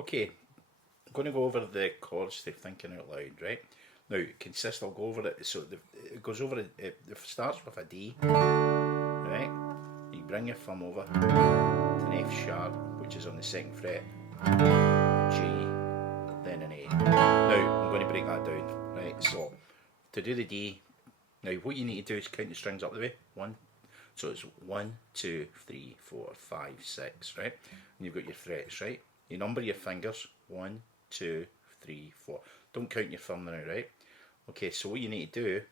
Okay, I'm going to go over the chords to thinking out loud, right? Now, consist, I'll go over it. So it goes over, it starts with a D, right? You bring your thumb over to an F sharp, which is on the second fret, a G, then an A. Now, I'm going to break that down, right? So, to do the D, now what you need to do is count the strings up the way. So it's 1, 2, 3, 4, 5, 6, right? And you've got your frets, right? You number your fingers, 1, 2, 3, 4. Don't count your thumb now, right? Okay, so what you need to do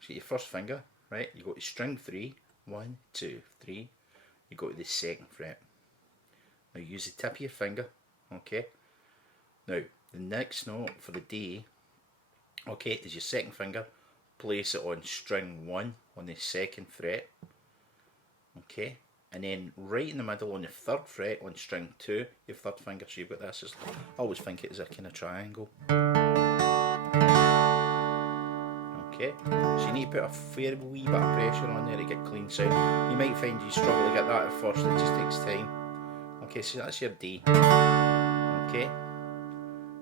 is get your first finger, right? You go to string 3, 1, 2, 3. You go to the second fret. Now use the tip of your finger, okay? Now, the next note for the D, okay, is your second finger. Place it on string 1 on the second fret, okay? And then right in the middle on the third fret on string 2, your third finger, so you've got this, I always think it is a kind of triangle. Okay, so you need to put a fair wee bit of pressure on there to get clean sound. You might find you struggle to get that at first, it just takes time. Okay, so that's your D. Okay,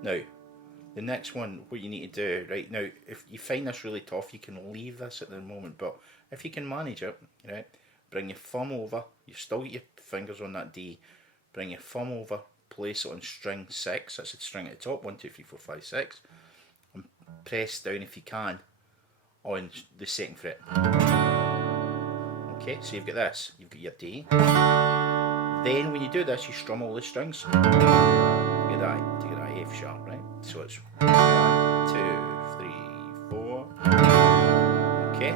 now the next one, what you need to do, right, now if you find this really tough, you can leave this at the moment, but if you can manage it, right, bring your thumb over, you've still got your fingers on that D, bring your thumb over, place it on string 6, that's the string at the top, 1, 2, 3, 4, 5, 6, and press down if you can on the second fret. Okay, so you've got this, you've got your D. Then when you do this, you strum all the strings to get that F sharp, right? So it's 1, 2, 3, 4. Okay.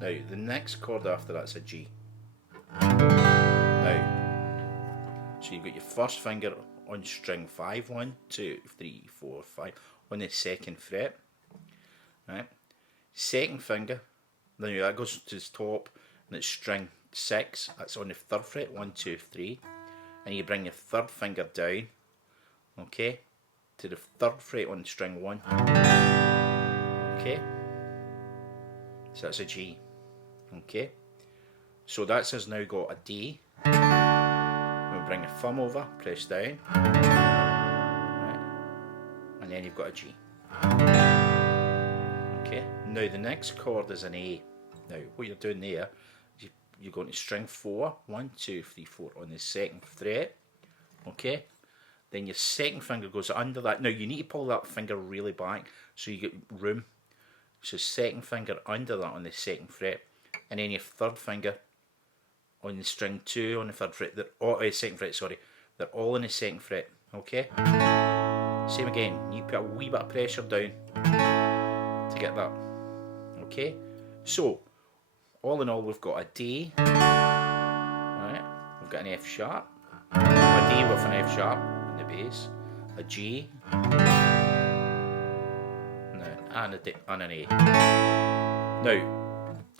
Now the next chord after that's a G. Now, so you've got your first finger on string 5, 1, 2, 3, 4, 5 on the second fret. Right, second finger, then that goes to the top, and it's string 6. That's on the third fret, 1, 2, 3, and you bring your third finger down, okay, to the third fret on string 1. Okay, so that's a G. Okay, so that's us now got a D. We bring your thumb over, press down, right, and then you've got a G. Okay, now the next chord is an A. Now what you're doing there, you're going to string 4, 1, 2, 3, 4 on the second fret, okay? Then your second finger goes under that. Now you need to pull that finger really back so you get room. So second finger under that on the second fret, and then your third finger on the string 2 on the third fret, second fret, sorry. They're all on the second fret, okay? Same again, you put a wee bit of pressure down to get that, okay? So all in all, we've got a D, right? We've got an F sharp, a D with an F sharp on the bass, a G, and an A. Now,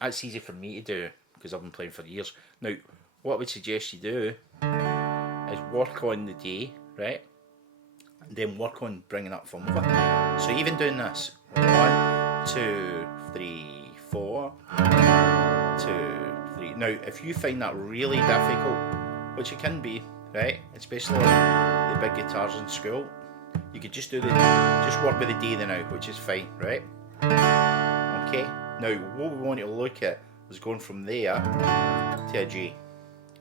that's easy for me to do because I've been playing for years. Now, what I would suggest you do is work on the D, right? And then work on bringing that thumb over. So even doing this, 1, 2, 3, 4, 2, 3. Now, if you find that really difficult, which it can be, right, especially the big guitars in school, you could just work with the D then out, which is fine, right? Okay. Now, what we want to look at is going from there to a G,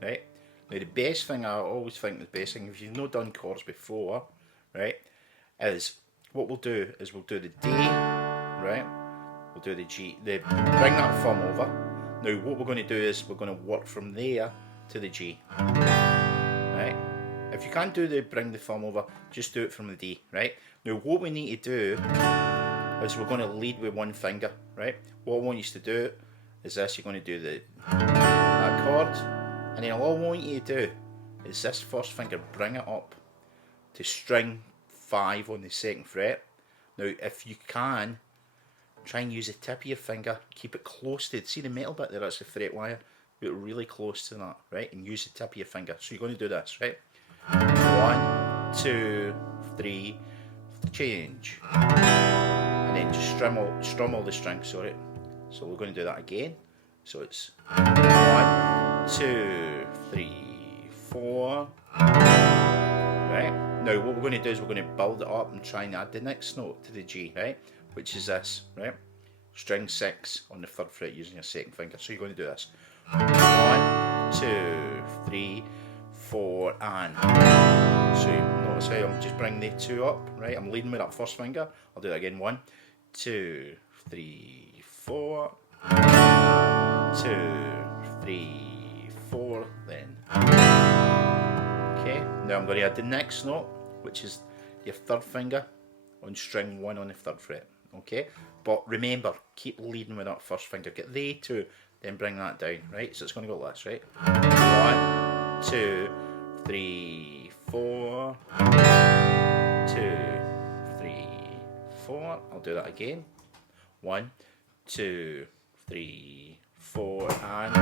right? Now, the best thing, I always think the best thing, if you've not done chords before, right, is what we'll do is we'll do the D, right? We'll do the G, bring that thumb over. Now what we're going to do is we're going to work from there to the G, right? If you can't do bring the thumb over, just do it from the D, right? Now what we need to do is we're going to lead with one finger, right? What I want you to do is this, you're going to do that chord, and then all I want you to do is this first finger, bring it up to string 5 on the second fret. Now if you can, try and use the tip of your finger, keep it close to, see the metal bit there, that's the fret wire, put it really close to that, right, and use the tip of your finger. So you're going to do this, right, 1, 2, 3, change, and then just strum all the strings, sorry. So we're going to do that again, so it's 1, 2, 3, 4, Now what we're going to do is we're going to build it up and try and add the next note to the G, right? Which is this, right? String 6 on the 3rd fret using your 2nd finger. So you're going to do this. 1, 2, 3, 4, and. So notice how I'm just bringing the 2 up, right? I'm leading with that 1st finger. I'll do that again. 1, 2, 3, 4. 2, 3, 4. Then. Okay. Now I'm going to add the next note, which is your 3rd finger on string 1 on the 3rd fret. Okay. But remember, keep leading with that 1st finger. Get the 2, then bring that down, right? So it's going to go like this, right? 1, 2, 3, 4. 2, 3, 4. I'll do that again. 1, 2, 3, 4, and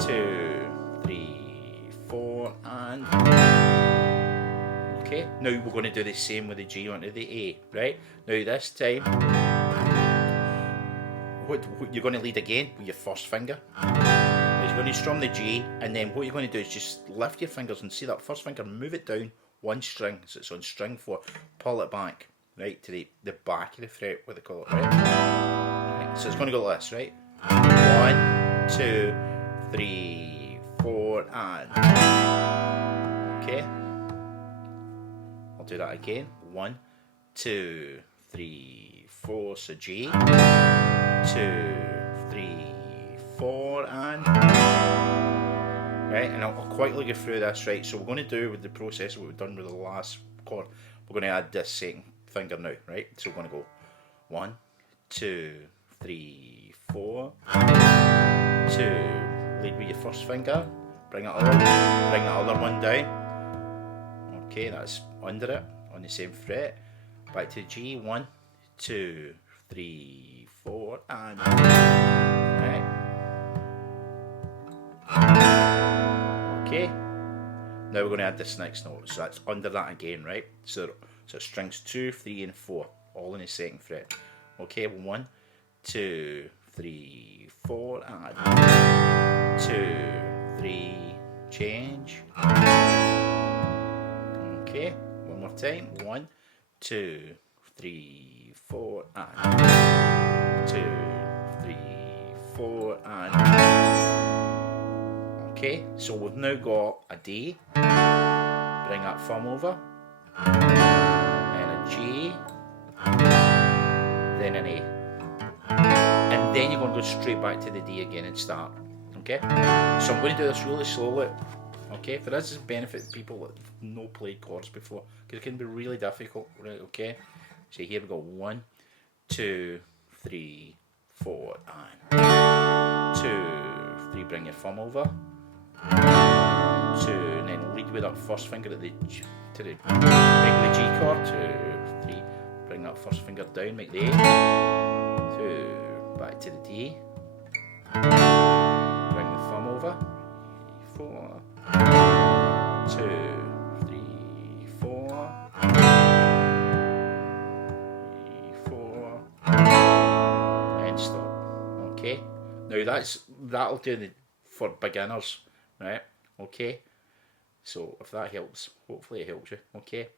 2, 3, 4, and. Okay, now we're going to do the same with the G onto the A, right? Now this time, what you're going to lead again with your 1st finger. You're going to strum the G, and then what you're going to do is just lift your fingers and see that 1st finger, move it down 1 string, so it's on string 4, pull it back, right, to the back of the fret, what they call it, right? So it's going to go like this, right? 1, 2, 3, 4, and. Okay. I'll do that again. 1, 2, 3, 4. So G. 2, 3, 4, and. Right, and I'll quickly go through this, right? So we're going to do with the process what we've done with the last chord. We're going to add this 2nd finger now, right? So we're going to go 1, 2, 3, 4. 2. Lead with your 1st finger. Bring that other one down. Okay, that's under it on the same fret. Back to G. 1, 2, 3, 4, and. Right. Okay. Now we're going to add this next note. So that's under that again, right? So strings 2, 3, and 4, all in the 2nd fret. Okay, 1, 2, 3, 4, and 2, 3, change. Okay, one more time. 1, 2, 3, 4, and 2, 3, 4, and. Okay, so we've now got a D. Bring that thumb over. And a G. Then an A. And then you're going to go straight back to the D again and start. Okay? So I'm going to do this really slowly. Okay? For this is benefit people that have no played chords before. Because it can be really difficult. Right? Okay? So here we go. 1, 2, 3, 4, and 2, 3. Bring your thumb over. 2, and then lead with that 1st finger to the G chord. 2, 3. Bring that 1st finger down, make the A. 2, back to the D. Bring the thumb over. 4, 2, 3, 4. 4. And stop. Okay. Now that'll do for beginners, right? Okay. So if that helps, hopefully it helps you. Okay.